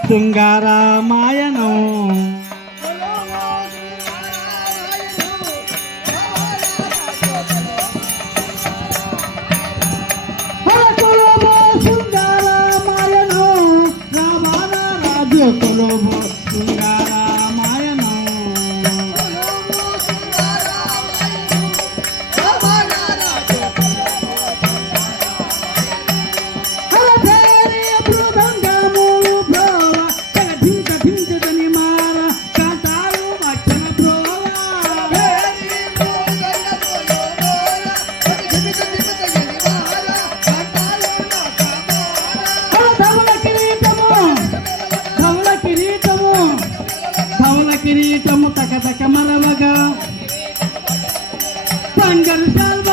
శృంగారామాయణం కొలువు శృంగారామాయణం రామాన రాజు కొలువు కిరీటము తకతక మరవగా. సంఘర్షాలు